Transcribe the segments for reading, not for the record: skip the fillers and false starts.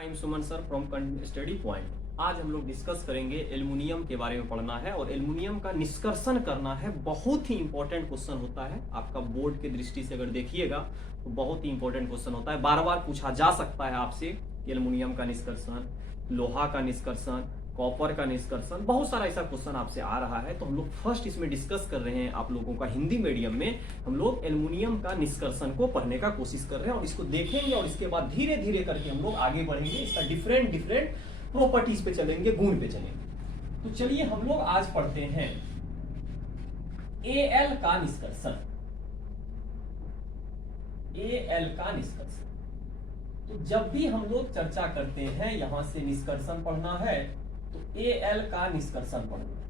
I am Suman sir from study point. आज हम लोग डिस्कस करेंगे एल्युमिनियम के बारे में पढ़ना है और एल्युमिनियम का निष्कर्षण करना है। बहुत ही इंपॉर्टेंट क्वेश्चन होता है, आपका बोर्ड की दृष्टि से अगर देखिएगा तो बहुत ही इंपॉर्टेंट क्वेश्चन होता है। बार बार पूछा जा सकता है आपसे कि एल्युमिनियम का निष्कर्षण, लोहा का निष्कर्षण, कॉपर का निष्कर्षण, बहुत सारा ऐसा क्वेश्चन आपसे आ रहा है। तो हम लोग फर्स्ट इसमें डिस्कस कर रहे हैं, आप लोगों का हिंदी मीडियम में हम लोग एल्युमिनियम का निष्कर्षण को पढ़ने का कोशिश कर रहे हैं और इसको देखेंगे और इसके बाद धीरे धीरे करके हम लोग आगे बढ़ेंगे, इसका डिफरेंट डिफरेंट प्रॉपर्टीज पे चलेंगे, गुण पे चलेंगे। तो चलिए हम लोग आज पढ़ते हैं एल का निष्कर्षण। एल का निष्कर्षण, तो जब भी हम लोग चर्चा करते हैं यहां से निष्कर्षण पढ़ना है तो एल का निष्कर्षण पढ़ना है।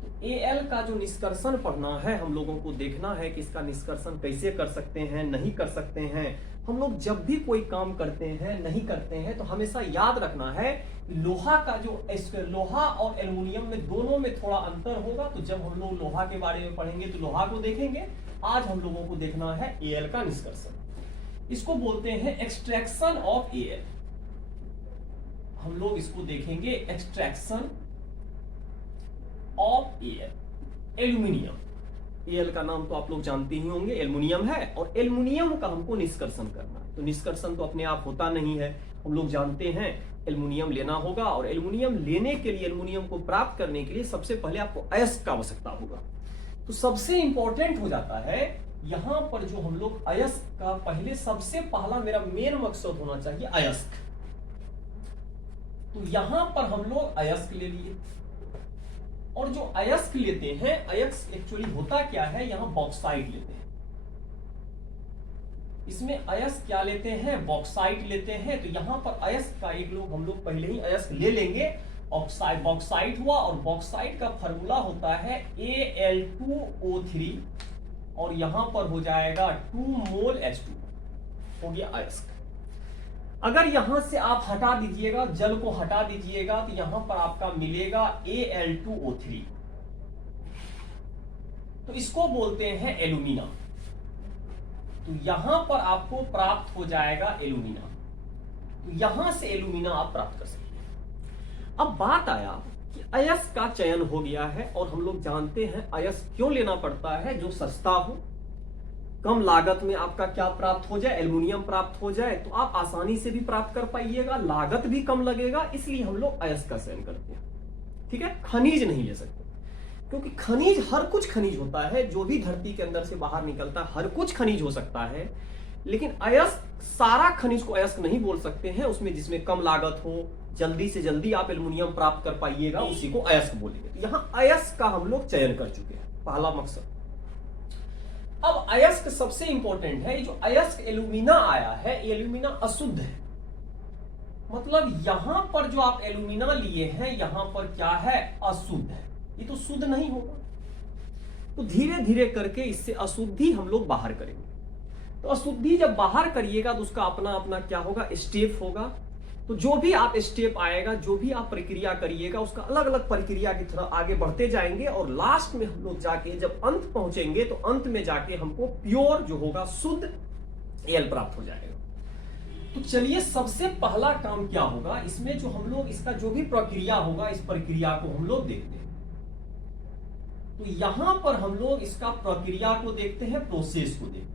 तो एल का जो निष्कर्षण पढ़ना है हम लोगों को देखना है कि इसका निष्कर्षण कैसे कर सकते हैं, नहीं कर सकते हैं। हम लोग जब भी कोई काम करते हैं, नहीं करते हैं, तो हमेशा याद रखना है लोहा का जो लोहा और एल्युमिनियम में दोनों में थोड़ा अंतर होगा। तो जब हम लोग लोहा के बारे में पढ़ेंगे तो लोहा को देखेंगे। आज हम लोगों को देखना है एल का निष्कर्षण। इसको बोलते हैं एक्सट्रैक्शन ऑफ एल। हम लोग इसको देखेंगे extraction of L, aluminium. L का नाम तो आप लोग जानते ही होंगे, एल्युमिनियम है और एल्युमिनियम का हमको निष्कर्षण करना है। तो निष्कर्षण तो अपने आप होता नहीं है, हम लोग जानते हैं एल्युमिनियम लेना होगा और एल्युमिनियम लेने के लिए, एल्युमिनियम को प्राप्त करने के लिए सबसे पहले आपको अयस्क का आवश्यकता होगा। तो सबसे इंपॉर्टेंट हो जाता है यहां पर जो हम लोग अयस्क का, पहले सबसे पहला मेरा मेन मकसद होना चाहिए अयस्क। तो यहां पर हम लोग अयस्क ले लिए और जो अयस्क लेते हैं, अयस्क एक्चुअली होता क्या है, यहां बॉक्साइट लेते हैं। इसमें अयस्क क्या लेते हैं, बॉक्साइट लेते हैं। तो यहां पर अयस्क का एक लोग हम लोग पहले ही अयस्क ले लेंगे। ऑक्साइड बॉक्साइट हुआ और बॉक्साइट का फार्मूला होता है Al2O3 और यहां पर हो जाएगा 2 मोल H2, हो गया अयस्क। अगर यहां से आप हटा दीजिएगा, जल को हटा दीजिएगा, तो यहां पर आपका मिलेगा Al2O3। तो इसको बोलते हैं एल्यूमिना। तो यहां पर आपको प्राप्त हो जाएगा एल्यूमिना। तो यहां से एल्यूमिना आप प्राप्त कर सकते हैं। अब बात आया कि अयस्क का चयन हो गया है और हम लोग जानते हैं अयस्क क्यों लेना पड़ता है, जो सस्ता हो, कम लागत में आपका क्या प्राप्त हो जाए, एल्युमिनियम प्राप्त हो जाए, तो आप आसानी से भी प्राप्त कर पाइएगा, लागत भी कम लगेगा। इसलिए हम लोग अयस्क का चयन करते हैं। ठीक है, खनिज नहीं ले सकते क्योंकि खनिज, हर कुछ खनिज होता है, जो भी धरती के अंदर से बाहर निकलता है हर कुछ खनिज हो सकता है। लेकिन अयस्क, सारा खनिज को अयस्क नहीं बोल सकते हैं। उसमें जिसमें कम लागत हो, जल्दी से जल्दी आप एल्युमिनियम प्राप्त कर पाइएगा, उसी को अयस्क बोलेंगे। यहां अयस्क का हम लोग चयन कर चुके हैं, पहला मकसद। अब अयस्क सबसे इंपॉर्टेंट है। जो अयस्क एल्यूमिना आया है, एल्यूमिना अशुद्ध है। मतलब यहां पर जो आप एल्यूमिना लिए हैं, यहां पर क्या है, अशुद्ध है। ये तो शुद्ध नहीं होगा। तो धीरे धीरे करके इससे अशुद्धि हम लोग बाहर करेंगे। तो अशुद्धि जब बाहर करिएगा तो उसका अपना अपना क्या होगा, स्टेप होगा। तो जो भी आप स्टेप आएगा, जो भी आप प्रक्रिया करिएगा, उसका अलग अलग प्रक्रिया की तरह आगे बढ़ते जाएंगे और लास्ट में हम लोग जाके जब अंत पहुंचेंगे तो अंत में जाके हमको प्योर जो होगा, शुद्ध एल प्राप्त हो जाएगा। तो चलिए सबसे पहला काम क्या होगा, इसमें जो हम लोग, इसका जो भी प्रक्रिया होगा, इस प्रक्रिया को हम लोग देखते हैं। तो यहां पर हम लोग इसका प्रक्रिया को देखते हैं, प्रोसेस को देखते हैं।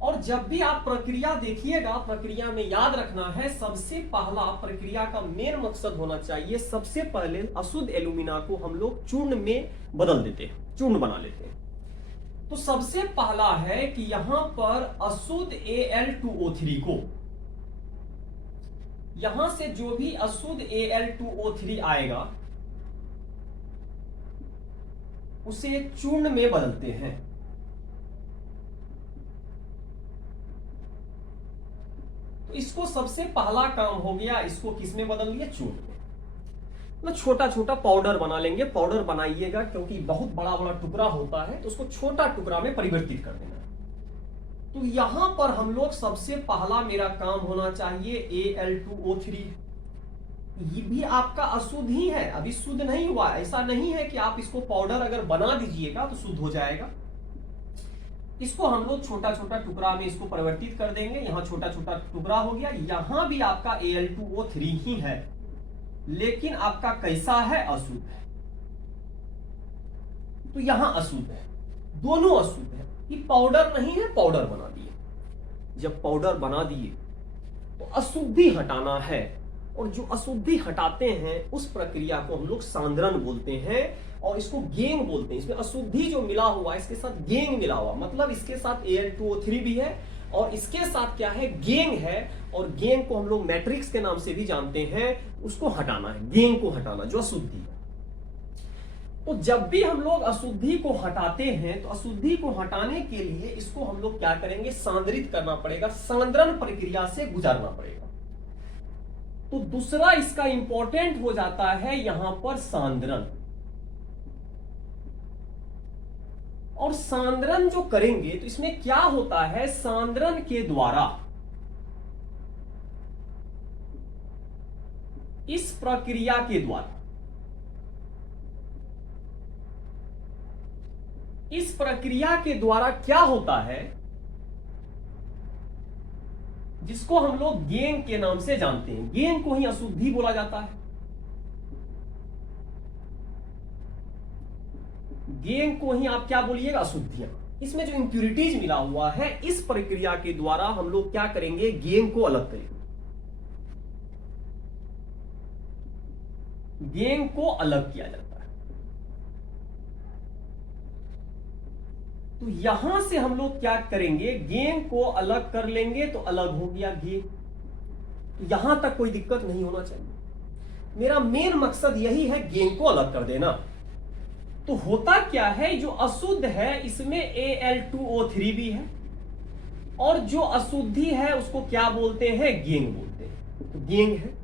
और जब भी आप प्रक्रिया देखिएगा, प्रक्रिया में याद रखना है सबसे पहला प्रक्रिया का मेन मकसद होना चाहिए, सबसे पहले अशुद्ध एल्यूमिना को हम लोग चूर्ण में बदल देते हैं, चूर्ण बना लेते हैं। तो सबसे पहला है कि यहां पर अशुद्ध Al2O3 को, यहां से जो भी अशुद्ध Al2O3 आएगा उसे चूर्ण में बदलते हैं। तो इसको सबसे पहला काम हो गया, इसको किस में बदल दिया, चूर्ण में। मतलब छोटा छोटा पाउडर बना लेंगे। पाउडर बनाइएगा क्योंकि बहुत बड़ा बड़ा टुकड़ा होता है, तो उसको छोटा टुकड़ा में परिवर्तित कर देना। तो यहां पर हम लोग सबसे पहला मेरा काम होना चाहिए Al2O3। ये भी आपका अशुद्ध ही है, अभी शुद्ध नहीं हुआ। ऐसा नहीं है कि आप इसको पाउडर अगर बना दीजिएगा तो शुद्ध हो जाएगा। इसको हम लोग छोटा छोटा टुकड़ा में इसको परिवर्तित कर देंगे। यहां छोटा छोटा टुकड़ा हो गया, यहां भी आपका Al2O3 ही है, लेकिन आपका कैसा है, अशुद्ध है। तो यहां अशुद्ध है, दोनों अशुद्ध है। ये पाउडर नहीं है, पाउडर बना दिए। जब पाउडर बना दिए तो अशुद्धि हटाना है, और जो अशुद्धि हटाते हैं उस प्रक्रिया को हम लोग सांद्रण बोलते हैं, और इसको गेंग बोलते हैं। इसमें अशुद्धि जो मिला हुआ है इसके साथ गेंग मिला हुआ, मतलब इसके साथ Al2O3 भी है और इसके साथ क्या है, गेंग है। और गेंग को हम लोग मैट्रिक्स के नाम से भी जानते हैं, उसको हटाना है, गेंग को हटाना, जो अशुद्धि है। तो जब भी हम लोग अशुद्धि को हटाते हैं तो अशुद्धि को हटाने के लिए इसको हम लोग क्या करेंगे, सांद्रित करना पड़ेगा, सांद्रण प्रक्रिया से गुजरना पड़ेगा। तो दूसरा इसका इंपॉर्टेंट हो जाता है यहां पर सांद्रण। और सांद्रण जो करेंगे तो इसमें क्या होता है, सांद्रण के द्वारा इस प्रक्रिया के द्वारा, इस प्रक्रिया के द्वारा क्या होता है, जिसको हम लोग गेंग के नाम से जानते हैं। गेंग को ही अशुद्धि बोला जाता है। गेंग को ही आप क्या बोलिएगा, अशुद्धियां। इसमें जो इंप्यूरिटीज मिला हुआ है, इस प्रक्रिया के द्वारा हम लोग क्या करेंगे, गेंग को अलग करेंगे। गेंग को अलग किया जाता है। तो यहां से हम लोग क्या करेंगे, गेंग को अलग कर लेंगे तो अलग हो गया गेंग। तो यहां तक कोई दिक्कत नहीं होना चाहिए। मेरा मेन मकसद यही है, गेंग को अलग कर देना। तो होता क्या है, जो अशुद्ध है इसमें Al2O3 भी है, और जो अशुद्धि है उसको क्या बोलते हैं, गेंग बोलते हैं। तो गेंग है।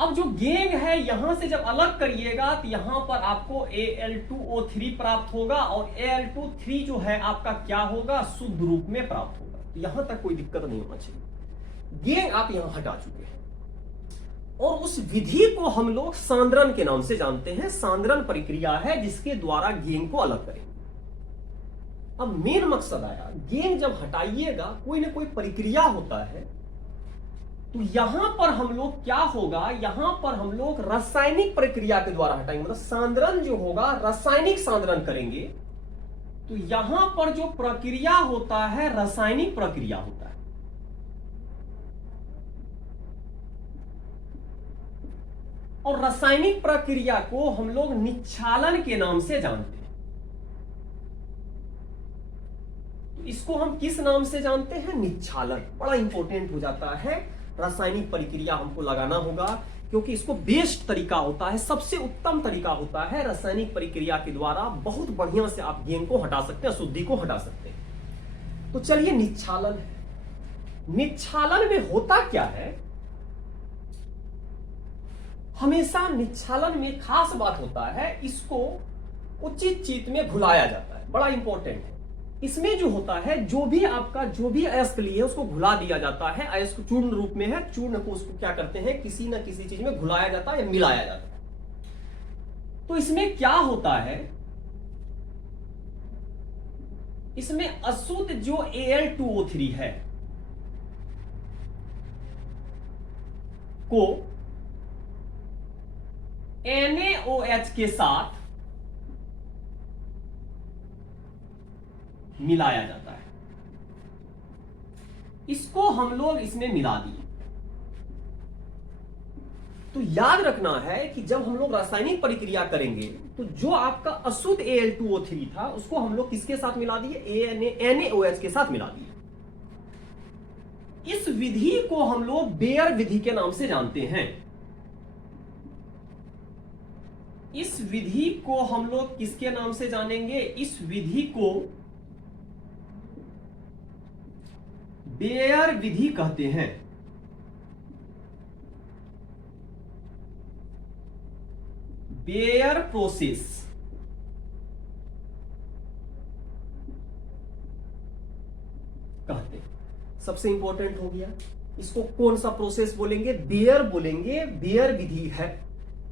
अब जो गेंग है यहां से जब अलग करिएगा तो यहां पर आपको Al2O3 प्राप्त होगा, और Al2O3 जो है आपका क्या होगा, शुद्ध रूप में प्राप्त होगा। तो यहां तक कोई दिक्कत नहीं होना चाहिए। गेंग आप यहां हटा चुके हैं, और उस विधि को हम लोग सांद्रण के नाम से जानते हैं। सांद्रण प्रक्रिया है जिसके द्वारा गेंग को अलग करेंगे। अब मेन मकसद आया, गेंग जब हटाइएगा कोई ना कोई प्रक्रिया होता है, तो यहां पर हम लोग क्या होगा, यहां पर हम लोग रासायनिक प्रक्रिया के द्वारा हटाएंगे। मतलब सांद्रण जो होगा, रासायनिक सांद्रण करेंगे। तो यहां पर जो प्रक्रिया होता है, रासायनिक प्रक्रिया होता है। और रासायनिक प्रक्रिया को हम लोग निच्छालन के नाम से जानते हैं। तो इसको हम किस नाम से जानते हैं, निच्छालन। बड़ा इंपॉर्टेंट हो जाता है, रासायनिक प्रक्रिया हमको लगाना होगा, क्योंकि इसको बेस्ट तरीका होता है, सबसे उत्तम तरीका होता है। रासायनिक प्रक्रिया के द्वारा बहुत बढ़िया से आप गेंग को हटा सकते हैं, अशुद्धि को हटा सकते हैं। तो चलिए, निच्छालन है। निच्छालन में होता क्या है, हमेशा निच्छालन में खास बात होता है, इसको उचित चीज में घुलाया जाता है। बड़ा इंपॉर्टेंट है। इसमें जो होता है, जो भी आपका जो भी अयस्क लिए उसको घुला दिया जाता है। अयस्क चूर्ण रूप में है, चूर्ण को उसको क्या करते हैं, किसी न किसी चीज में घुलाया जाता है या मिलाया जाता है। तो इसमें क्या होता है, इसमें अशुद्ध जो Al2O3 है को NaOH के साथ मिलाया जाता है। इसको हम लोग इसमें मिला दिए। तो याद रखना है कि जब हम लोग रासायनिक प्रक्रिया करेंगे तो जो आपका अशुद्ध Al2O3 था उसको हम लोग किसके साथ मिला दिए, NaOH के साथ मिला दिए। इस विधि को हम लोग बेयर विधि के नाम से जानते हैं। इस विधि को हम लोग किसके नाम से जानेंगे, इस विधि को बेयर विधि कहते हैं। बेयर प्रोसेस कहते हैं। सबसे इंपॉर्टेंट हो गया। इसको कौन सा प्रोसेस बोलेंगे, बेयर बोलेंगे। बेयर विधि है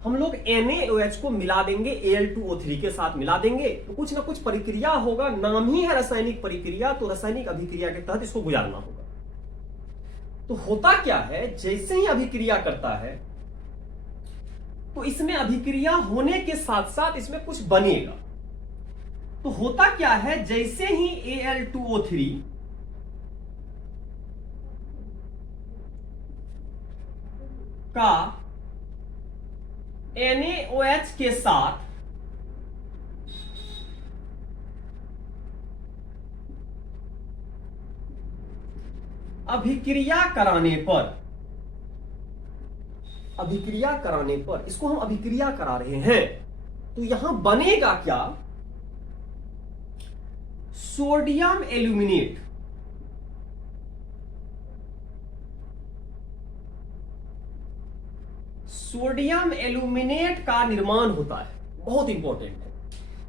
हम लोग NaOH को मिला देंगे Al2O3 के साथ मिला देंगे, तो कुछ ना कुछ प्रक्रिया होगा, नाम ही है रासायनिक प्रक्रिया, तो रासायनिक अभिक्रिया के तहत इसको गुजारना होगा। तो होता क्या है, जैसे ही अभिक्रिया करता है तो इसमें अभिक्रिया होने के साथ साथ इसमें कुछ बनेगा। तो होता क्या है, जैसे ही Al2O3 का NaOH के साथ अभिक्रिया कराने पर इसको हम अभिक्रिया करा रहे हैं, तो यहां बनेगा क्या, सोडियम एल्यूमिनेट। सोडियम एल्यूमिनेट का निर्माण होता है, बहुत इंपॉर्टेंट है।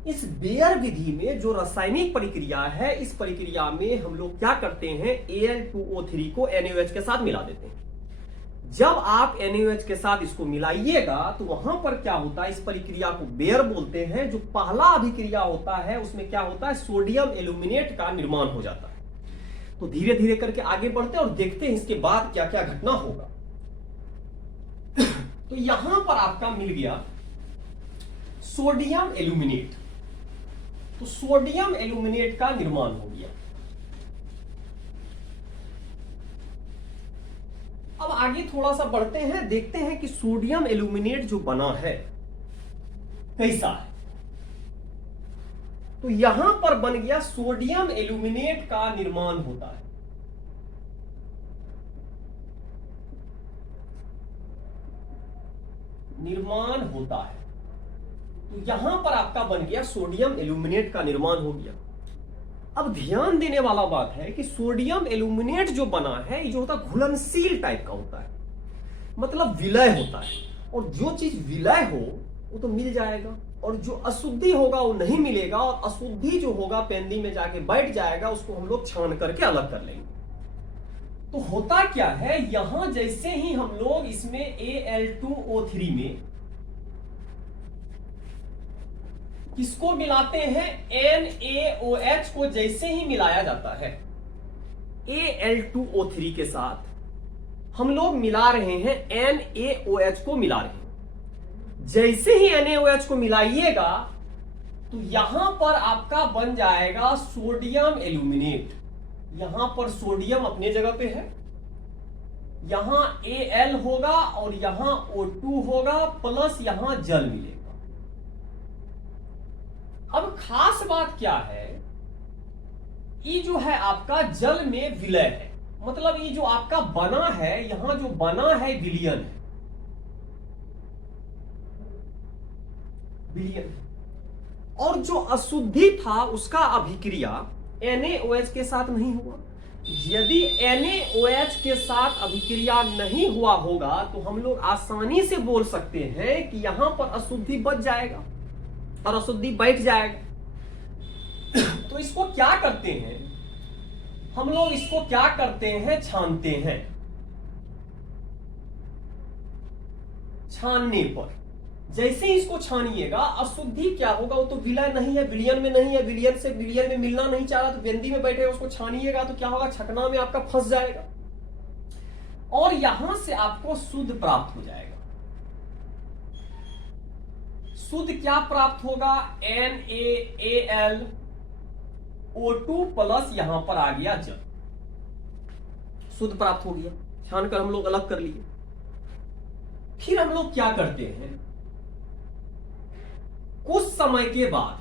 इस बेयर विधि में जो रासायनिक प्रक्रिया है, इस प्रक्रिया में हम लोग क्या करते हैं, Al2O3 को NaOH के साथ मिला देते हैं। जब आप NaOH के साथ इसको मिलाइएगा तो वहां पर क्या होता है, इस प्रक्रिया को बेयर बोलते हैं। जो पहला अभिक्रिया होता है उसमें क्या होता है, सोडियम एल्यूमिनेट का निर्माण हो जाता है। तो धीरे धीरे करके आगे बढ़ते हैं और देखते हैं इसके बाद क्या क्या घटना होगा। तो यहां पर आपका मिल गया सोडियम एल्यूमिनेट, तो सोडियम एल्यूमिनेट का निर्माण हो गया। अब आगे थोड़ा सा बढ़ते हैं, देखते हैं कि सोडियम एल्यूमिनेट जो बना है कैसा है। तो यहां पर बन गया सोडियम एल्यूमिनेट का निर्माण होता है। तो यहां पर आपका बन गया सोडियम एल्यूमिनेट का निर्माण हो गया। अब ध्यान देने वाला बात है कि सोडियम एल्यूमिनेट जो बना है ये जो होता है घुलनशील टाइप का होता है, मतलब विलय होता है। और जो चीज विलय हो वो तो मिल जाएगा, और जो अशुद्धि होगा वो नहीं मिलेगा, और अशुद्धि जो होगा पेंदी में जाके बैठ जाएगा, उसको हम लोग छान करके अलग कर लेंगे। तो होता क्या है, यहां जैसे ही हम लोग इसमें Al2O3 में किसको मिलाते हैं, NaOH को जैसे ही मिलाया जाता है Al2O3 के साथ, हम लोग मिला रहे हैं NaOH को मिला रहे हैं। जैसे ही NaOH को मिलाइएगा तो यहां पर आपका बन जाएगा सोडियम एल्यूमिनेट। यहां पर सोडियम अपने जगह पे है, यहां Al होगा और यहां O2 होगा, प्लस यहां जल मिलेगा। अब खास बात क्या है, ये जो है आपका जल में विलय है, मतलब ये जो आपका बना है, यहां जो बना है विलयन है, विलयन। और जो अशुद्धि था उसका अभिक्रिया NaOH के साथ नहीं हुआ। यदि NaOH के साथ अभिक्रिया नहीं हुआ होगा तो हम लोग आसानी से बोल सकते हैं कि यहां पर अशुद्धि बच जाएगा और अशुद्धि बैठ जाएगा। तो इसको क्या करते हैं हम लोग, इसको क्या करते हैं, छानते हैं। छानने पर जैसे ही इसको छानिएगा, अशुद्धि क्या होगा, वो तो विलय नहीं है, विलयन में नहीं है, विलयन से विलयन में मिलना नहीं चाह रहा, तो बेंदी में बैठे उसको छानिएगा तो क्या होगा, छकना में आपका फंस जाएगा और यहां से आपको शुद्ध प्राप्त हो जाएगा। शुद्ध क्या प्राप्त होगा, NaAlO2 प्लस यहां पर आ गया जल, शुद्ध प्राप्त हो गया। छानकर हम लोग अलग कर लिए। फिर हम लोग क्या करते हैं, कुछ समय के बाद,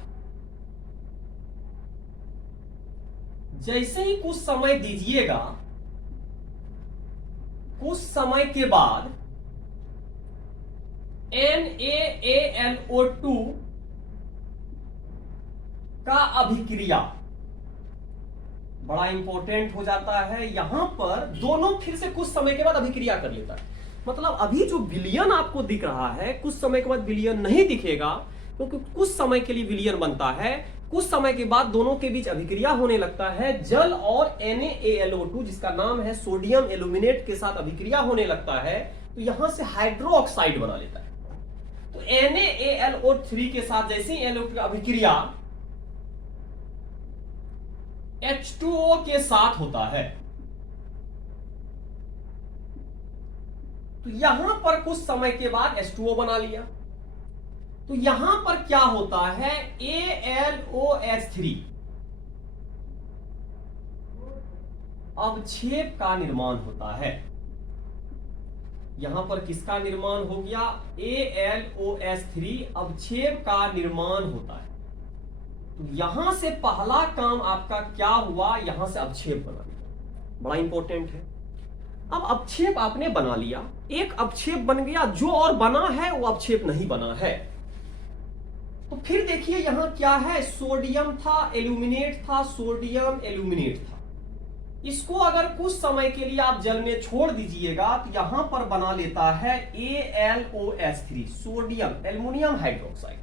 जैसे ही कुछ समय दीजिएगा, कुछ समय के बाद NaAlO2 का अभिक्रिया बड़ा इंपॉर्टेंट हो जाता है। यहां पर दोनों फिर से कुछ समय के बाद अभिक्रिया कर लेता है, मतलब अभी जो विलयन आपको दिख रहा है, कुछ समय के बाद विलयन नहीं दिखेगा, क्योंकि कुछ समय के लिए विलयन बनता है, कुछ समय के बाद दोनों के बीच अभिक्रिया होने लगता है। जल और NaAlO2 जिसका नाम है सोडियम एल्यूमिनेट के साथ अभिक्रिया होने लगता है, तो यहां से हाइड्रोक्साइड बना लेता है। तो NaAlO3 के साथ जैसे ही एल्यूमिनियम का अभिक्रिया H2O के साथ होता है, तो यहां पर कुछ समय के बाद H2O बना लिया। तो यहां पर क्या होता है, AlOH3 अवक्षेप का निर्माण होता है। यहां पर किसका निर्माण हो गया, AlOH3 अवक्षेप का निर्माण होता है। तो यहां से पहला काम आपका क्या हुआ, यहां से अवक्षेप बना लिया, बड़ा इंपॉर्टेंट है। अब अवक्षेप आपने बना लिया, एक अवक्षेप बन गया, जो और बना है वो अवक्षेप नहीं बना है। तो फिर देखिए यहां क्या है, सोडियम था, एल्यूमिनेट था, सोडियम एल्यूमिनेट था। इसको अगर कुछ समय के लिए आप जल में छोड़ दीजिएगा तो यहां पर बना लेता है AlOH3 सोडियम एल्युमिनियम हाइड्रोक्साइड,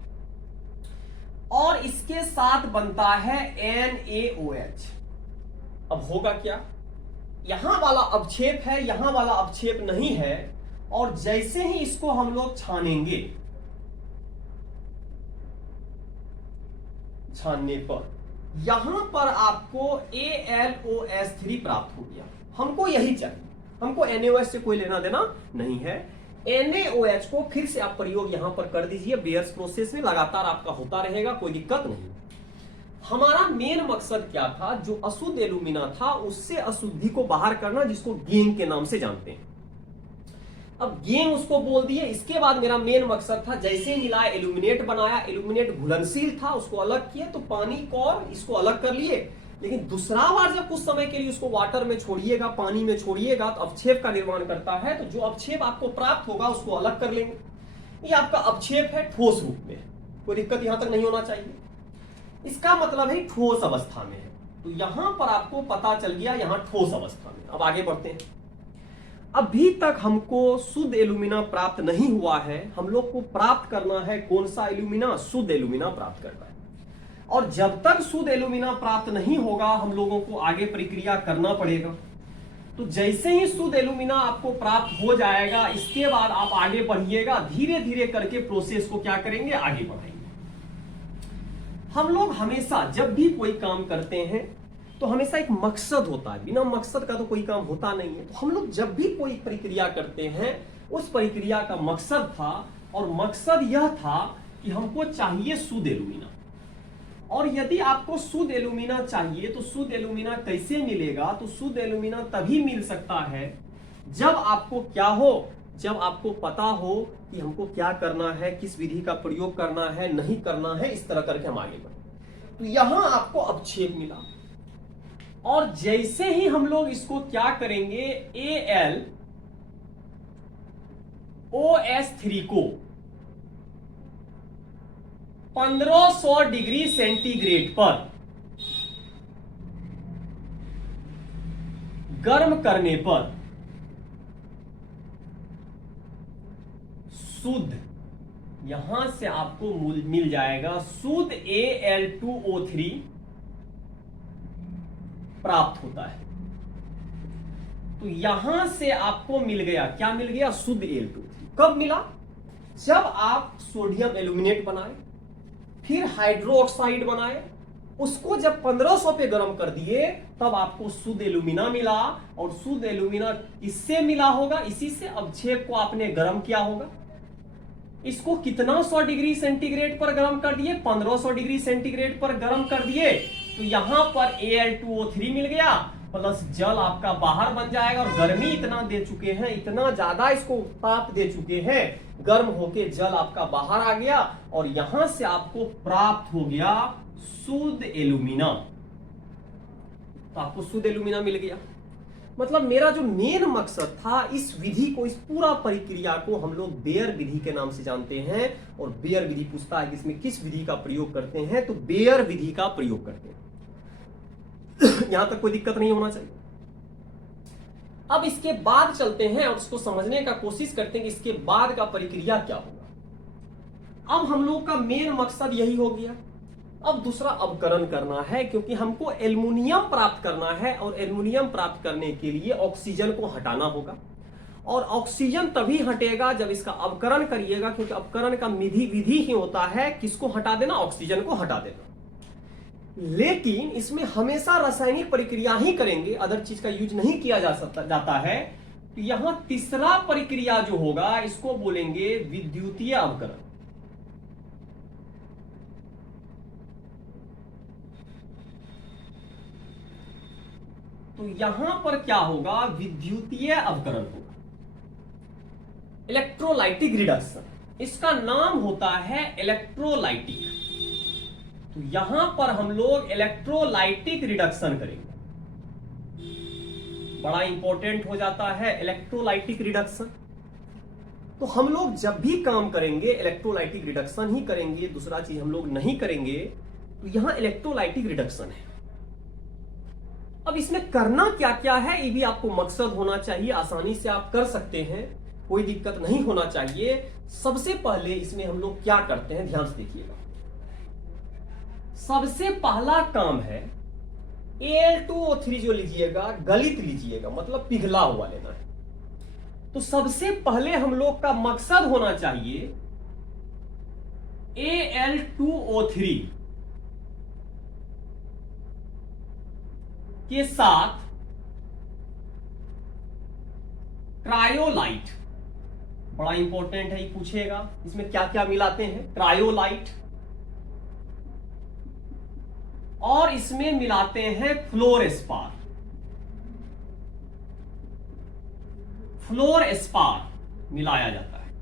और इसके साथ बनता है NaOH। अब होगा क्या, यहां वाला अवक्षेप है, यहां वाला अवक्षेप नहीं है, और जैसे ही इसको हम लोग छानने पर यहां पर आपको AlOH3 प्राप्त हो गया। हमको यही चाहिए, हमको NaOH से कोई लेना देना नहीं है। NaOH को फिर से आप प्रयोग यहां पर कर दीजिए, बेयर्स प्रोसेस में लगातार आपका होता रहेगा, कोई दिक्कत नहीं। हमारा मेन मकसद क्या था, जो अशुद्ध एल्यूमिना था उससे अशुद्धि को बाहर करना, जिसको गैंग के नाम से जानते हैं। अब गैंग उसको बोल दिए। इसके बाद मेरा मेन मकसद था, जैसे मिलाया एल्यूमिनेट बनाया, एल्यूमिनेट घुलनशील था, उसको अलग किए, तो पानी को और इसको अलग कर लिए। लेकिन दूसरा बार जब कुछ समय के लिए उसको वाटर में छोड़िएगा, पानी में छोड़िएगा, तो अवक्षेप का निर्माण करता है। तो जो अवक्षेप आपको प्राप्त होगा उसको अलग कर लेंगे। ये आपका अवक्षेप है ठोस रूप में, कोई दिक्कत यहां तक नहीं होना चाहिए। इसका मतलब है ठोस अवस्था में है। तो यहां पर आपको पता चल गया, यहां ठोस अवस्था में। अब आगे बढ़ते हैं। अभी तक हमको शुद्ध एल्यूमिना प्राप्त नहीं हुआ है, हम लोग को प्राप्त करना है कौन सा एल्यूमिना, शुद्ध एल्यूमिना प्राप्त करना है। और जब तक शुद्ध एल्यूमिना प्राप्त नहीं होगा, हम लोगों को आगे प्रक्रिया करना पड़ेगा। तो जैसे ही शुद्ध एल्यूमिना आपको प्राप्त हो जाएगा, इसके बाद आप आगे बढ़िएगा, धीरे धीरे करके प्रोसेस को क्या करेंगे, आगे बढ़ाएंगे। हम लोग हमेशा जब भी कोई काम करते हैं तो हमेशा एक मकसद होता है, बिना मकसद का तो कोई काम होता नहीं है। तो हम लोग जब भी कोई प्रक्रिया करते हैं, उस प्रक्रिया का मकसद था, और मकसद यह था कि हमको चाहिए शुद्ध एल्यूमिना। और यदि आपको शुद्ध एल्यूमिना चाहिए तो शुद्ध एल्यूमिना कैसे मिलेगा, तो शुद्ध एल्यूमिना तभी मिल सकता है जब आपको क्या हो, जब आपको पता हो कि हमको क्या करना है, किस विधि का प्रयोग करना है, नहीं करना है, इस तरह करके हम आगे बढ़े। तो यहां आपको अवक्षेप मिला, और जैसे ही हम लोग इसको क्या करेंगे, AlOH3 को 1500 डिग्री सेंटीग्रेड पर गर्म करने पर शुद्ध, यहां से आपको मिल जाएगा शुद्ध Al2O3 प्राप्त होता है। तो यहां से आपको मिल गया, क्या मिल गया, शुद्ध Al2O3। कब मिला, जब आप सोडियम एल्यूमिनेट बनाए, फिर हाइड्रोक्साइड बनाए, उसको जब 1500 पे गर्म कर दिए, तब आपको शुद्ध एल्यूमिना मिला। और शुद्ध एल्यूमिना किससे मिला होगा, इसी से अवक्षेप को आपने गर्म किया होगा। इसको कितना 100 डिग्री सेंटीग्रेड पर गर्म कर दिए, 1500 डिग्री सेंटीग्रेड पर गर्म कर दिए। तो यहां पर Al2O3 मिल गया, प्लस जल आपका बाहर बन जाएगा। और गर्मी इतना दे चुके हैं, इतना ज्यादा इसको ताप दे चुके हैं, गर्म होके जल आपका बाहर आ गया, और यहां से आपको प्राप्त हो गया शुद्ध एल्यूमिना। तो आपको शुद्ध एल्यूमिना मिल गया। मतलब मेरा जो मेन मकसद था, इस विधि को, इस पूरा प्रक्रिया को हम लोग बेयर विधि के नाम से जानते हैं। और बेयर विधि पूछता है कि इसमें किस विधि का प्रयोग करते हैं, तो बेयर विधि का प्रयोग करते हैं। यहां तक कोई दिक्कत नहीं होना चाहिए। अब इसके बाद चलते हैं और इसको समझने का कोशिश करते हैं कि इसके बाद का प्रक्रिया क्या होगा। अब हम लोग का मेन मकसद यही हो गया। अब दूसरा अवकरण करना है, क्योंकि हमको एल्युमिनियम प्राप्त करना है, और एल्युमिनियम प्राप्त करने के लिए ऑक्सीजन को हटाना होगा। और ऑक्सीजन तभी हटेगा जब इसका अपकरण करिएगा, क्योंकि अपकरण का विधि ही होता है किसको हटा देना, ऑक्सीजन को हटा देना। लेकिन इसमें हमेशा रासायनिक प्रक्रिया ही करेंगे, अदर चीज का यूज नहीं किया जाता है। तो यहां तीसरा प्रक्रिया जो होगा इसको बोलेंगे विद्युतीय अपकरण। तो यहां पर क्या होगा, विद्युतीय अपकरण होगा, इलेक्ट्रोलाइटिक रिडक्शन। इसका नाम होता है इलेक्ट्रोलाइटिक। तो यहां पर हम लोग इलेक्ट्रोलाइटिक रिडक्शन करेंगे, बड़ा इंपॉर्टेंट हो जाता है इलेक्ट्रोलाइटिक रिडक्शन। तो हम लोग जब भी काम करेंगे इलेक्ट्रोलाइटिक रिडक्शन ही करेंगे, दूसरा चीज हम लोग नहीं करेंगे। तो यहां इलेक्ट्रोलाइटिक रिडक्शन है। अब इसमें करना क्या क्या है ये भी आपको मकसद होना चाहिए, आसानी से आप कर सकते हैं, कोई दिक्कत नहीं होना चाहिए। सबसे पहले इसमें हम लोग क्या करते हैं, ध्यान से देखिएगा। सबसे पहला काम है Al2O3 जो लीजिएगा गलित लीजिएगा, मतलब पिघला हुआ लेना है। तो सबसे पहले हम लोग का मकसद होना चाहिए Al2O3 के साथ क्रायोलाइट, बड़ा इंपॉर्टेंट है, ये पूछेगा इसमें क्या क्या मिलाते हैं। क्रायोलाइट और इसमें मिलाते हैं फ्लोरस्पार। फ्लोरस्पार मिलाया जाता है।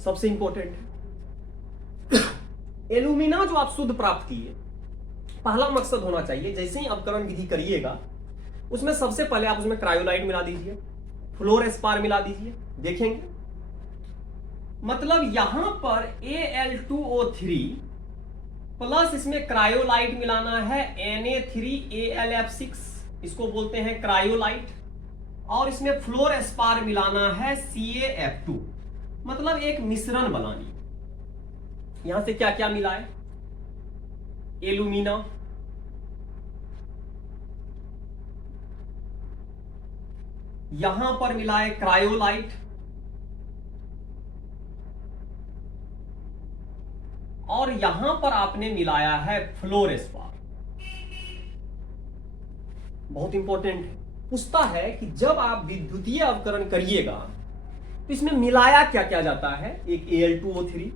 सबसे इंपॉर्टेंट है एल्यूमिना जो आप शुद्ध प्राप्त किए, पहला मकसद होना चाहिए जैसे ही अपकरण विधि करिएगा उसमें सबसे पहले आप उसमें क्रायोलाइट मिला दीजिए, फ्लोरस्पार मिला दीजिए। देखेंगे मतलब यहां पर Al2O3 प्लस इसमें क्रायोलाइट मिलाना है Na3AlF6, इसको बोलते हैं क्रायोलाइट, और इसमें फ्लोरस्पार मिलाना है CaF2, मतलब एक मिश्रण बनानी। यहां से क्या क्या मिला है, एल्यूमिना, यहां पर मिला है क्रायोलाइट, और यहां पर आपने मिलाया है फ्लोरस्पार। बहुत इंपॉर्टेंट है, पूछता है कि जब आप विद्युतीय अपकरण करिएगा तो इसमें मिलाया क्या क्या जाता है, एक Al2O3,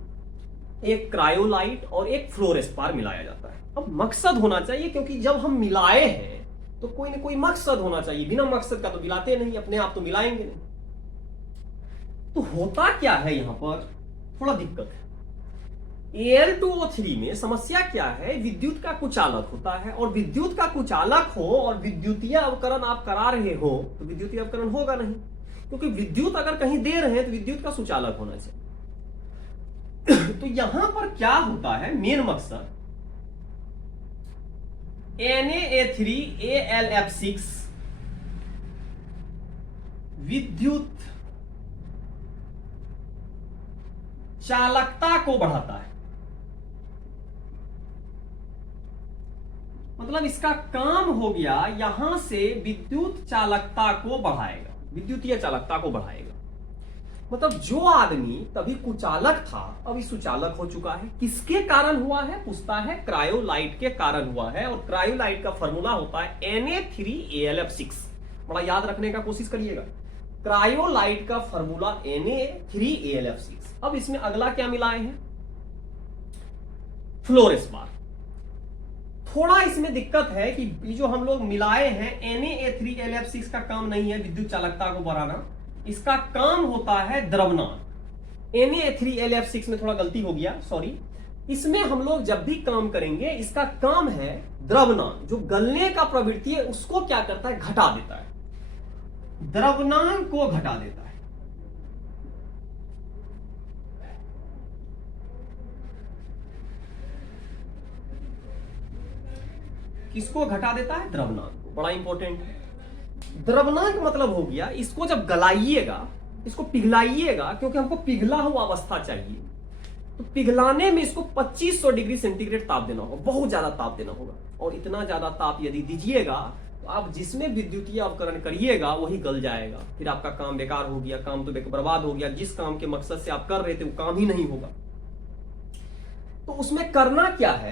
एक क्रायोलाइट और एक फ्लोरस्पार मिलाया जाता है। अब मकसद होना चाहिए, क्योंकि जब हम मिलाए हैं तो कोई ना कोई मकसद होना चाहिए, बिना मकसद का तो मिलाते नहीं, अपने आप तो मिलाएंगे नहीं। तो होता क्या है यहां पर थोड़ा दिक्कत है। Al2O3 में समस्या क्या है, विद्युत का कुचालक होता है, और विद्युत का कुचालक हो और विद्युतीय अवकरण आप करा रहे हो तो विद्युतीय अवकरण होगा नहीं, क्योंकि विद्युत अगर कहीं दे रहे हैं तो विद्युत का सुचालक होना चाहिए। तो यहां पर क्या होता है, मेन मकसद Na3AlF6 विद्युत चालकता को बढ़ाता है, मतलब इसका काम हो गया यहां से विद्युत चालकता को बढ़ाएगा, विद्युतीय चालकता को बढ़ाएगा। मतलब जो आदमी तभी कुचालक था अभी सुचालक हो चुका है। किसके कारण हुआ है, पूछता है क्रायोलाइट के कारण हुआ है, और क्रायोलाइट का फॉर्मूला होता है Na3AlF6। बड़ा याद रखने का कोशिश करिएगा, क्रायोलाइट का फॉर्मूला Na3AlF6। अब इसमें अगला क्या मिलाए हैं, फ्लोरस्पार। थोड़ा इसमें दिक्कत है कि जो हम लोग मिलाए हैं Na3AlF6 का काम नहीं है विद्युत चालकता को बढ़ाना, इसका काम होता है द्रवनान। Na3AlF6 में थोड़ा गलती हो गया, सॉरी। इसमें हम लोग जब भी काम करेंगे इसका काम है द्रवनान, जो गलने का प्रवृत्ति है उसको क्या करता है, घटा देता है, द्रवनान को घटा देता है। किसको घटा देता है, द्रवनान को। बड़ा इंपॉर्टेंट है। द्रवनांक मतलब हो गया इसको जब गलाइएगा, इसको पिघलाइएगा, क्योंकि हमको पिघला हुआ अवस्था चाहिए, तो पिघलाने में इसको 2500 डिग्री सेंटीग्रेड ताप देना होगा, बहुत ज्यादा ताप देना होगा। और इतना ज्यादा ताप यदि दीजिएगा तो आप जिसमें विद्युतीय अवकरण करिएगा वही गल जाएगा, फिर आपका काम बेकार हो गया, काम तो बर्बाद हो गया, जिस काम के मकसद से आप कर रहे थे वो काम ही नहीं होगा। तो उसमें करना क्या है,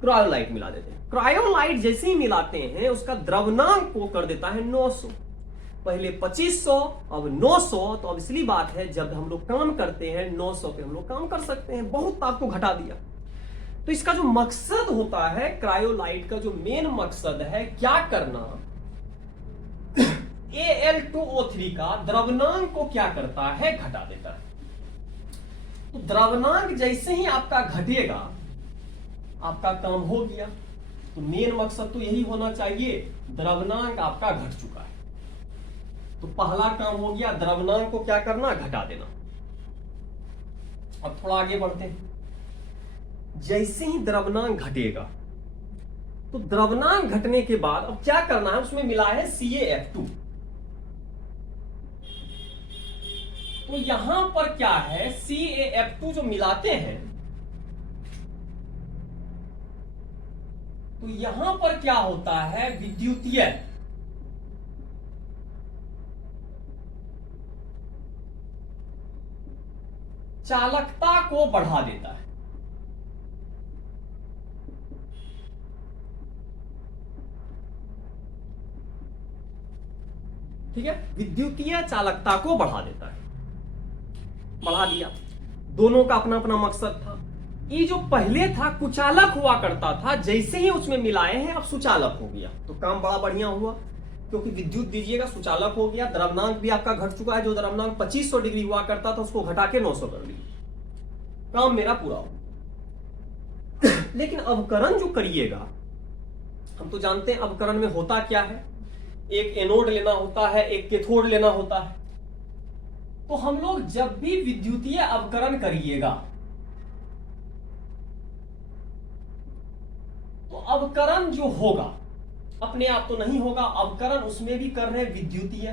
क्रायोलाइट मिला देते हैं। क्रायोलाइट जैसे ही मिलाते हैं उसका द्रवनांक को कर देता है 900, पहले 2500 अब 900। तो अब इसलिए बात है जब हम लोग काम करते हैं 900 पे हम लोग काम कर सकते हैं, बहुत ताप को घटा दिया। तो इसका जो मकसद होता है क्रायोलाइट का जो मेन मकसद है क्या करना, Al2O3 का द्रवनांक को क्या करता है, घटा देता है। तो द्रवनांक जैसे ही आपका घटेगा आपका काम हो गया। तो मेन मकसद तो यही होना चाहिए, द्रवनांक आपका घट चुका है तो पहला काम हो गया, द्रवनांक को क्या करना, घटा देना। अब थोड़ा आगे बढ़ते हैं। जैसे ही द्रवनांक घटेगा तो द्रवनांक घटने के बाद अब क्या करना है, उसमें मिला है CaF2। तो यहां पर क्या है, CaF2 जो मिलाते हैं तो यहां पर क्या होता है, विद्युतीय चालकता को बढ़ा देता है। ठीक है, विद्युतीय चालकता को बढ़ा देता है, बढ़ा दिया। दोनों का अपना अपना मकसद था। ये जो पहले था कुचालक हुआ करता था, जैसे ही उसमें मिलाए हैं अब सुचालक हो गया। तो काम बड़ा बढ़िया हुआ, क्योंकि विद्युत दीजिएगा सुचालक हो गया, द्रव्यनांक भी आपका घट चुका है। जो द्रव्यनांक 2500 डिग्री हुआ करता था उसको घटा के 900 कर दिया, काम मेरा पूरा हो। लेकिन अवकरण जो करिएगा, हम तो जानते हैं अवकरण में होता क्या है, एक एनोड लेना होता है, एक कैथोड लेना होता है। तो हम लोग जब भी विद्युतीय अवकरण करिएगा तो अवकरण जो होगा अपने आप तो नहीं होगा, अवकरण उसमें भी कर रहे विद्युतीय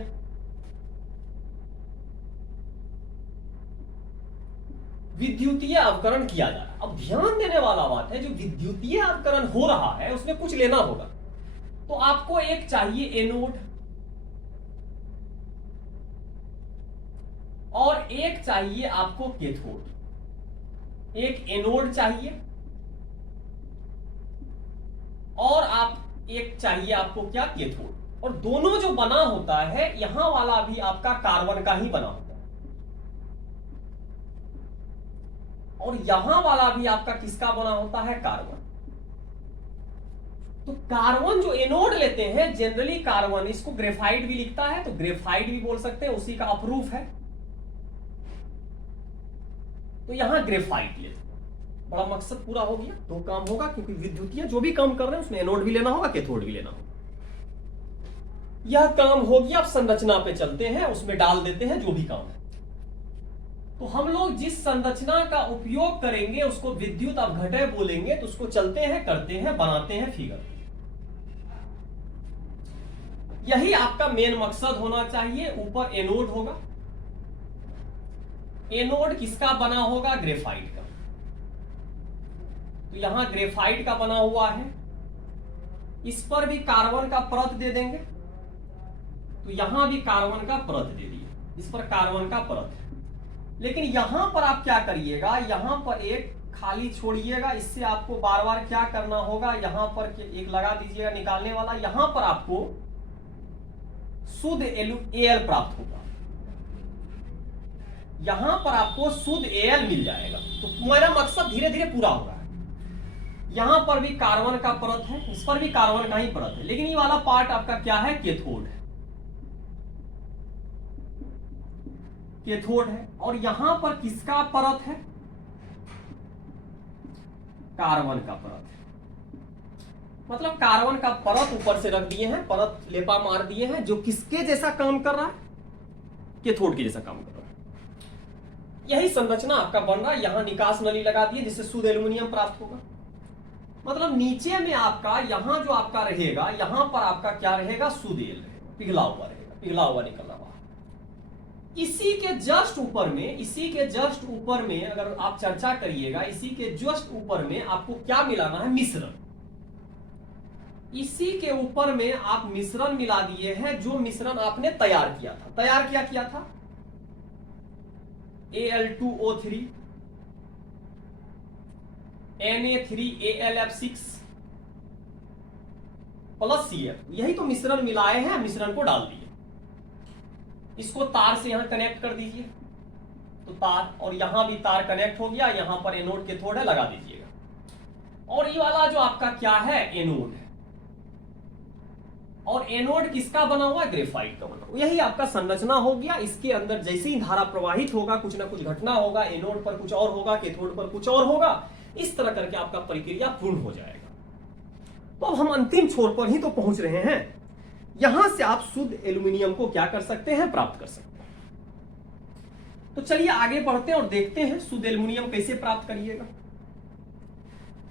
अवकरण किया जा रहा है। अब ध्यान देने वाला बात है, जो विद्युतीय अवकरण हो रहा है उसमें कुछ लेना होगा। तो आपको एक चाहिए एनोड और एक चाहिए आपको कैथोड। एक एनोड चाहिए और आप एक चाहिए आपको क्या, कैथोड। और दोनों जो बना होता है, यहां वाला भी आपका कार्बन का ही बना होता है और यहां वाला भी आपका किसका बना होता है, कार्बन। तो कार्बन जो एनोड लेते हैं, जनरली कार्बन इसको ग्रेफाइट भी लिखता है, तो ग्रेफाइट भी बोल सकते हैं, उसी का अप्रूफ है। तो यहां ग्रेफाइट लेते हैं, बड़ा मकसद पूरा हो गया, दो काम होगा। क्योंकि विद्युतीय जो भी काम कर रहे हैं उसमें एनोड भी लेना होगा, कैथोड भी लेना होगा। यह काम हो गया। अब संरचना पे चलते हैं, उसमें डाल देते हैं जो भी काम है। तो हम लोग जिस संरचना का उपयोग करेंगे उसको विद्युत अपघटय बोलेंगे। तो उसको चलते हैं, करते हैं, बनाते हैं फिगर। यही आपका मेन मकसद होना चाहिए। ऊपर एनोड होगा, एनोड किसका बना होगा, ग्रेफाइट का। तो यहां ग्रेफाइट का बना हुआ है, इस पर भी कार्बन का परत दे देंगे। तो यहां भी कार्बन का परत दे दिए, इस पर कार्बन का परत है। लेकिन यहां पर आप क्या करिएगा, यहां पर एक खाली छोड़िएगा। इससे आपको बार बार क्या करना होगा, यहां पर एक लगा दीजिएगा निकालने वाला। यहां पर आपको शुद्ध Al प्राप्त होगा, यहां पर आपको शुद्ध Al मिल जाएगा। तो मेरा मकसद धीरे धीरे पूरा हो रहा है। यहां पर भी कार्बन का परत है, इस पर भी कार्बन का ही परत है। लेकिन ये वाला पार्ट आपका क्या है, कैथोड है, कैथोड है। और यहां पर किसका परत है, कार्बन का परत है। मतलब कार्बन का परत ऊपर से रख दिए हैं, परत लेपा मार दिए हैं, जो किसके जैसा काम कर रहा है, कैथोड के जैसा काम कर रहा है। यही संरचना आपका बन रहा है। यहां निकास नली लगा दिए जिससे शुद्ध एल्यूमिनियम प्राप्त होगा। मतलब नीचे में आपका यहां जो आपका रहेगा, यहां पर आपका क्या रहेगा, शुद्ध एल रहेगा, पिघला हुआ रहेगा, पिघला हुआ निकल रहा। इसी के जस्ट ऊपर में अगर आप चर्चा करिएगा, इसी के जस्ट ऊपर में आपको क्या मिलाना है? मिश्रण। इसी के ऊपर में आप मिश्रण मिला दिए हैं, जो मिश्रण आपने तैयार किया था। Al2O3 Na3AlF6 प्लस CF, यही तो मिश्रण मिलाए हैं, मिश्रण को डाल दिए। इसको तार से यहां कनेक्ट कर दीजिए, तो तार, और यहां भी तार कनेक्ट हो गया, यहां पर एनोड कैथोड है, लगा दीजिएगा। और ये वाला जो आपका क्या है? एनोड है। और एनोड किसका बना हुआ? ग्रेफाइट का बना हुआ। यही आपका संरचना हो गया। इसके अंदर जैसे ही धारा प्रवाहित होगा, कुछ ना कुछ घटना होगा, एनोड पर कुछ और होगा, कैथोड पर कुछ और होगा, इस तरह करके आपका प्रक्रिया पूर्ण हो जाएगा। तो अब हम अंतिम छोर पर ही तो पहुंच रहे हैं। यहां से आप शुद्ध एल्यूमिनियम को क्या कर सकते हैं? प्राप्त कर सकते हैं। तो चलिए आगे बढ़ते हैं और देखते हैं शुद्ध एल्यूमिनियम कैसे प्राप्त करिएगा।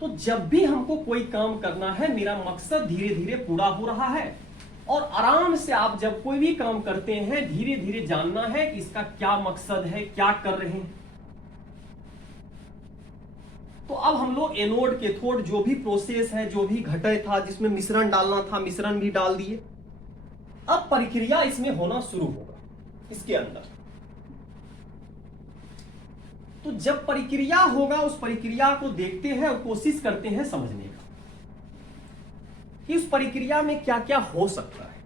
तो जब भी हमको कोई काम करना है, मेरा मकसद धीरे धीरे पूरा हो रहा है, और आराम से आप जब कोई भी काम करते हैं, धीरे धीरे जानना है कि इसका क्या मकसद है, क्या कर रहे हैं। तो अब हम लोग एनोड कैथोड जो भी प्रोसेस है, जो भी घटक था जिसमें मिश्रण डालना था, मिश्रण भी डाल दिए। अब प्रक्रिया इसमें होना शुरू होगा इसके अंदर। तो जब प्रक्रिया होगा, उस प्रक्रिया को देखते हैं और कोशिश करते हैं समझने का कि उस प्रक्रिया में क्या क्या हो सकता है।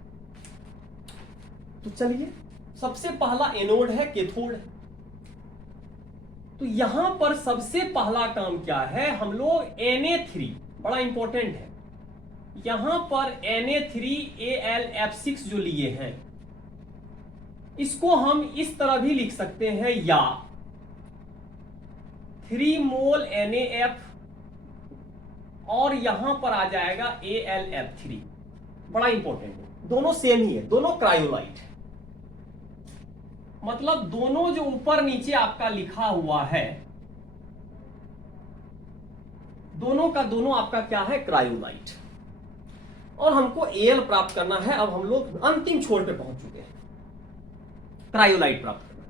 तो चलिए, सबसे पहला एनोड है, कैथोड है। तो यहां पर सबसे पहला काम क्या है? हम लोग Na3, बड़ा इंपॉर्टेंट है, यहां पर Na3AlF6 जो लिए हैं, इसको हम इस तरह भी लिख सकते हैं, या 3 मोल NaF, और यहां पर आ जाएगा AlF3। बड़ा इंपॉर्टेंट है, दोनों सेम ही है, दोनों क्रायोलाइट है। मतलब दोनों जो ऊपर नीचे आपका लिखा हुआ है, दोनों का दोनों आपका क्या है? क्रायोलाइट। और हमको Al प्राप्त करना है। अब हम लोग अंतिम छोर पे पहुंच चुके हैं, क्रायोलाइट प्राप्त करना।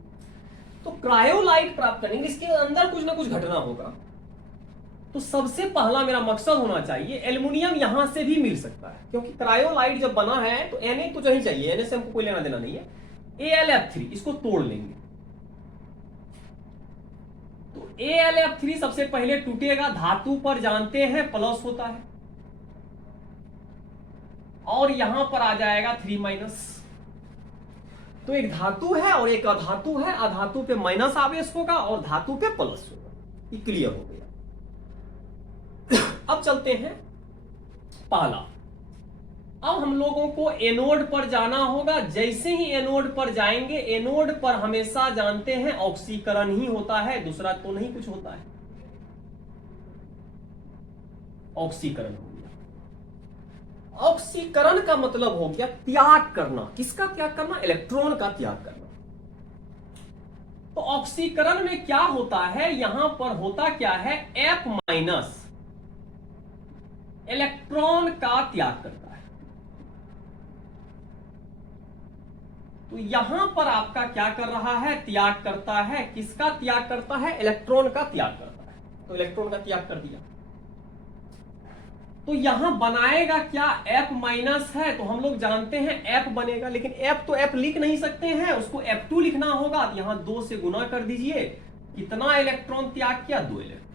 तो क्रायोलाइट प्राप्त करने के लिए इसके अंदर कुछ ना कुछ घटना होगा। तो सबसे पहला मेरा मकसद होना चाहिए, एल्यूमिनियम यहां से भी मिल सकता है, क्योंकि क्रायोलाइट जब बना है तो Na तो नहीं चाहिए, Na से हमको कोई लेना देना नहीं है। AlF3 इसको तोड़ लेंगे, तो AlF3 सबसे पहले टूटेगा। धातु पर जानते हैं प्लस होता है, और यहां पर आ जाएगा 3-। तो एक धातु है और एक अधातु है, अधातु पे माइनस आवेश होगा और धातु पे प्लस होगा। ये क्लियर हो गया। अब चलते हैं पहला। अब हम लोगों को एनोड पर जाना होगा। जैसे ही एनोड पर जाएंगे, एनोड पर हमेशा जानते हैं ऑक्सीकरण ही होता है, दूसरा तो नहीं कुछ होता है। ऑक्सीकरण हो गया। ऑक्सीकरण का मतलब हो गया त्याग करना। किसका त्याग करना? इलेक्ट्रॉन का त्याग करना। तो ऑक्सीकरण में क्या होता है? यहां पर होता क्या है? F- इलेक्ट्रॉन का त्याग करता है। तो यहां पर आपका क्या कर रहा है? त्याग करता है। किसका त्याग करता है? इलेक्ट्रॉन का त्याग करता है। तो इलेक्ट्रॉन का त्याग कर दिया। तो यहां बनाएगा क्या? F- है, तो हम लोग जानते हैं F बनेगा, लेकिन F तो F लिख नहीं सकते हैं, उसको F2 लिखना होगा। यहां 2 से गुना कर दीजिए। कितना इलेक्ट्रॉन त्याग किया? 2 इलेक्ट्रॉन।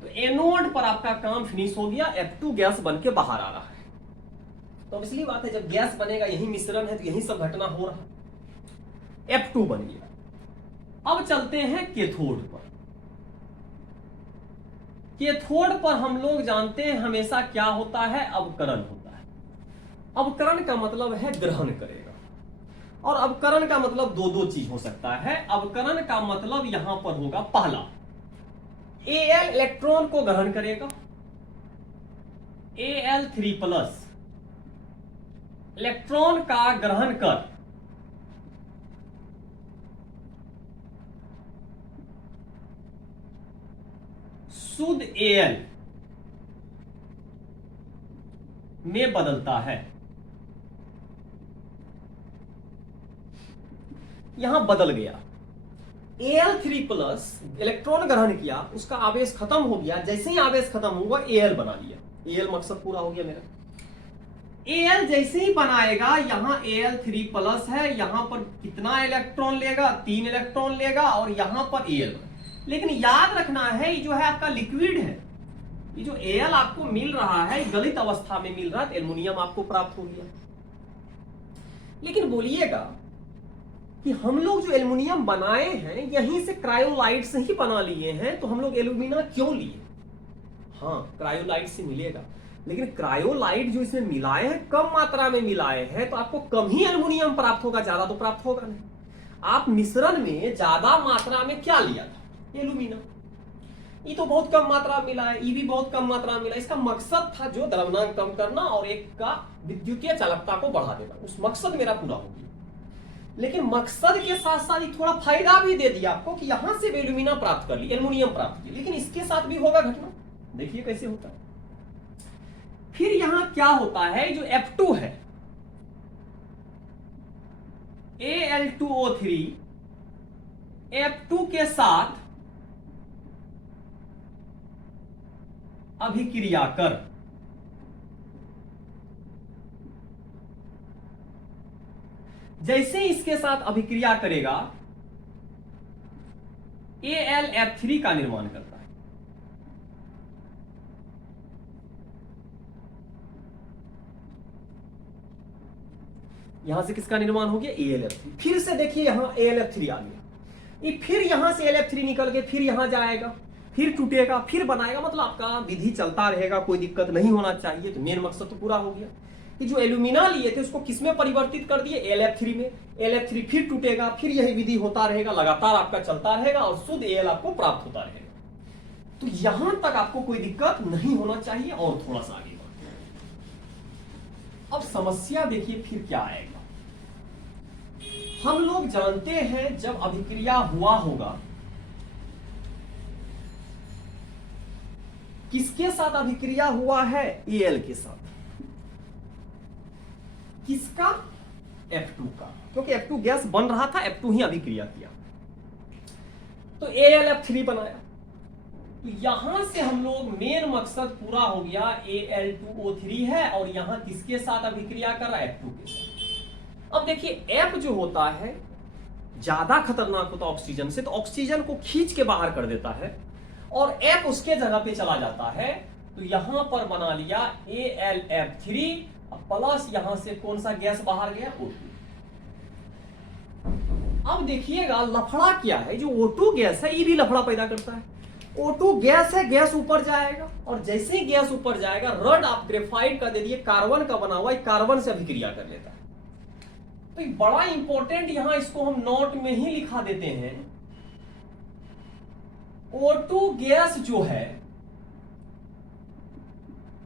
तो एनोड पर आपका काम फिनिश हो गया, F2 गैस बन के बाहर आ रहा है। तो इसलिए बात है, जब गैस बनेगा, यही मिश्रण है, तो यही सब घटना हो रहा है। F2 बन गया। अब चलते हैं कैथोड पर। कैथोड पर हम लोग जानते हैं हमेशा क्या होता है? अवकरण होता है। अवकरण का मतलब है ग्रहण करेगा, और अवकरण का मतलब दो चीज हो सकता है। अवकरण का मतलब यहां पर होगा, पहला Al इलेक्ट्रॉन को ग्रहण करेगा, Al3+ इलेक्ट्रॉन का ग्रहण कर शुद्ध Al में बदलता है। यहां बदल गया, Al3+ इलेक्ट्रॉन ग्रहण किया, उसका आवेश खत्म हो गया, जैसे ही आवेश खत्म हुआ Al बना लिया। Al मकसद पूरा हो गया मेरा। Al जैसे ही बनाएगा, यहां Al3+ है, यहां पर कितना इलेक्ट्रॉन लेगा, 3 इलेक्ट्रॉन लेगा, और यहां पर Al। लेकिन याद रखना है, ये जो है आपका लिक्विड है, ये जो Al आपको मिल रहा है गलित अवस्था में मिल रहा है, एल्युमिनियम आपको प्राप्त हो गया। लेकिन बोलिएगा कि हम लोग जो एल्युमिनियम बनाए हैं यहीं से क्रायोलाइट से ही बना लिए हैं, तो हम लोग एल्यूमिना क्यों लिए? हाँ, क्रायोलाइट से मिलेगा, लेकिन क्रायोलाइट जो इसमें मिलाए हैं कम मात्रा में मिलाए हैं, तो आपको कम ही एल्युमिनियम प्राप्त होगा, ज्यादा तो प्राप्त होगा नहीं। आप मिश्रण में ज्यादा मात्रा में क्या लिया था? एल्यूमिना। ये तो बहुत कम मात्रा में मिला है, ये भी बहुत कम मात्रा में मिला। इसका मकसद था जो द्रव्यमान कम करना और एक का विद्युतीय चालकता को बढ़ा देना, उस मकसद मेरा पूरा हो गया। लेकिन मकसद के साथ साथ थोड़ा फायदा भी दे दिया आपको कि यहां से एल्यूमिना प्राप्त कर ली, एल्युमिनियम प्राप्त किया, लेकिन इसके साथ भी होगा घटना। देखिए कैसे होता है। फिर यहां क्या होता है, जो F2 है, Al2O3 F2 के साथ अभिक्रिया कर जैसे ही इसके साथ अभिक्रिया करेगा, AlF3 का निर्माण करता है। यहां से किसका निर्माण हो गया? AlF3। फिर से देखिए यहां AlF3 आ गया, ये फिर यहां से AlF3 निकल के फिर यहां जाएगा, फिर टूटेगा, फिर बनाएगा, मतलब आपका विधि चलता रहेगा, कोई दिक्कत नहीं होना चाहिए। तो मेन मकसद तो पूरा हो गया कि जो एल्यूमिना लिए थे उसको किसमें परिवर्तित कर दिए? AlF3 में। AlF3 फिर टूटेगा, फिर यही विधि होता रहेगा, लगातार आपका चलता रहेगा और शुद्ध Al आपको प्राप्त होता रहेगा। तो यहां तक आपको कोई दिक्कत नहीं होना चाहिए। और थोड़ा सा आगे बढ़ते हैं। अब समस्या देखिए फिर क्या आएगा। हम लोग जानते हैं जब अभिक्रिया हुआ होगा, किसके साथ अभिक्रिया हुआ है? Al के साथ। किसका? F2 का, क्योंकि F2 गैस बन रहा था, F2 ही अभिक्रिया किया, तो AlF3 बनाया। तो यहां से हम लोग मेन मकसद पूरा हो गया। Al2O3 है और यहां किसके साथ अभिक्रिया कर रहा है? F2 के साथ। अब देखिए F जो होता है ज्यादा खतरनाक होता है ऑक्सीजन से, तो ऑक्सीजन को खींच के बाहर कर देता है और F उसके जगह पे चला जाता है। तो यहां पर बना लिया AlF3 प्लस यहां से कौन सा गैस बाहर गया? O2। अब देखिएगा लफड़ा क्या है, जो O2 गैस है ये भी लफड़ा पैदा करता है। O2 गैस है, गैस ऊपर जाएगा और जैसे ही गैस ऊपर जाएगा, रड आप ग्रेफाइट का दे दिए, कार्बन का बना हुआ, कार्बन से अभिक्रिया कर लेता है। तो ये बड़ा इंपॉर्टेंट, यहां इसको हम नोट में ही लिखा देते हैं। O2 गैस जो है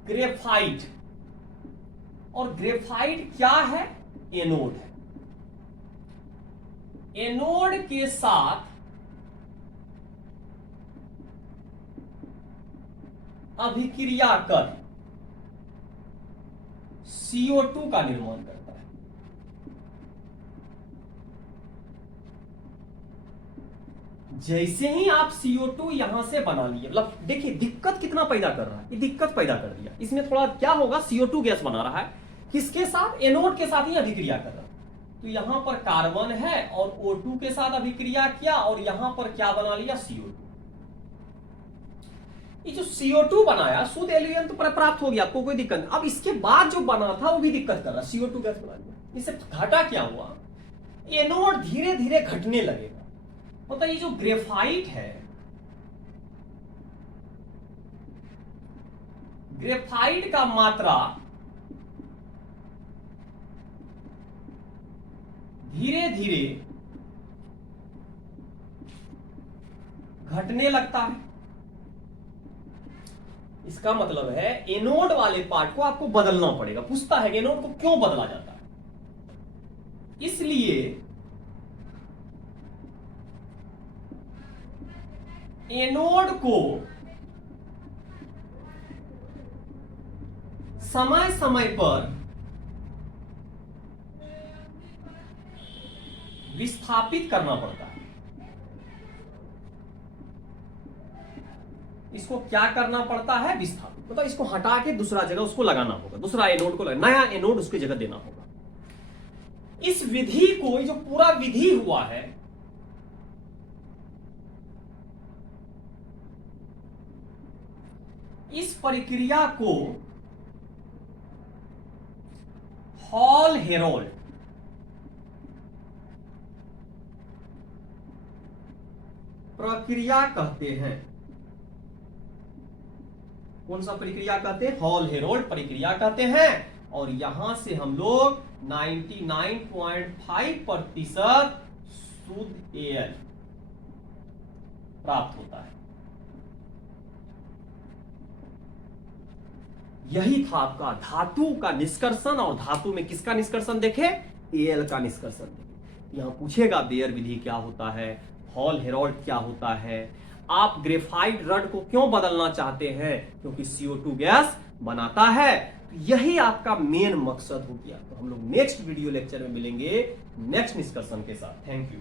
ग्रेफाइट, और ग्रेफाइट क्या है? एनोड है। एनोड के साथ अभिक्रिया कर CO2 का निर्माण करता है। जैसे ही आप CO2 यहां से बना लिए, मतलब देखिए दिक्कत कितना पैदा कर रहा है, ये दिक्कत पैदा कर दिया। इसमें थोड़ा क्या होगा, CO2 गैस बना रहा है, किसके साथ? एनोड के साथ ही अभिक्रिया कर रहा है। तो यहां पर कार्बन है और O2 के साथ अभिक्रिया किया और यहां पर क्या बना लिया? CO2। ये जो CO2 बनाया शुद्ध एलिमेंट तो प्राप्त हो गया, आपको कोई दिक्कत नहीं। अब इसके बाद जो बना था वो भी दिक्कत कर रहा, CO2 गैस बना लिया। इससे घटा क्या हुआ? एनोड धीरे धीरे घटने लगेगा। मतलब ये जो ग्रेफाइट है, ग्रेफाइट का मात्रा धीरे धीरे घटने लगता है। इसका मतलब है एनोड वाले पार्ट को आपको बदलना पड़ेगा। पूछता है कि एनोड को क्यों बदला जाता है? इसलिए एनोड को समय समय पर विस्थापित करना पड़ता है। इसको क्या करना पड़ता है? विस्थापित। मतलब इसको हटा के दूसरा जगह उसको लगाना होगा, दूसरा एनोड को नया एनोड उसकी जगह देना होगा। इस विधि को, जो पूरा विधि हुआ है, इस प्रक्रिया को हॉल हेरोल्ड प्रक्रिया कहते हैं। कौन सा प्रक्रिया कहते हैं? हॉल हेरोल्ड प्रक्रिया कहते हैं। और यहां से हम लोग 99.5% शुद्ध एल प्राप्त होता है। यही था आपका धातु का निष्कर्षण। और धातु में किसका निष्कर्षण देखे? एल का निष्कर्षण देखे। यहां पूछेगा बेयर विधि क्या होता है, हॉल हेरोल्ड क्या होता है, आप ग्रेफाइट रड को क्यों बदलना चाहते हैं? क्योंकि CO2 गैस बनाता है। तो यही आपका मेन मकसद हो गया। तो हम लोग नेक्स्ट वीडियो लेक्चर में मिलेंगे नेक्स्ट निष्कर्षण के साथ। Thank you.